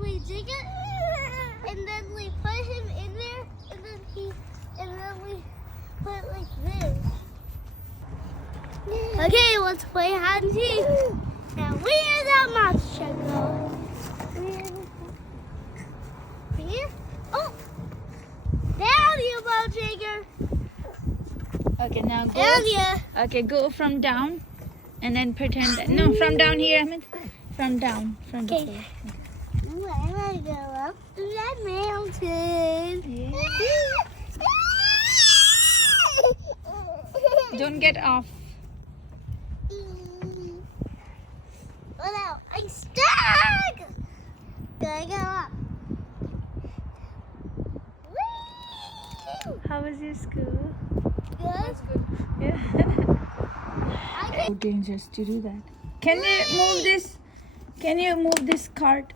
we dig it, and then we put him in there, and then we put it like this. Okay, let's play hide and seek. Now where that monster should go? Here? Oh! Down you, Bojigger! Okay, now go. Down you! Okay, go from down, and then pretend that. No, from down here. I mean, from down, from the Okay. floor. I'm gonna go up to that mountain. Don't get off. Oh no, I'm stuck! Gotta go up. Whee! How was your school? Good. Yeah. I can So dangerous to do that. Can you move this? Can you move this cart?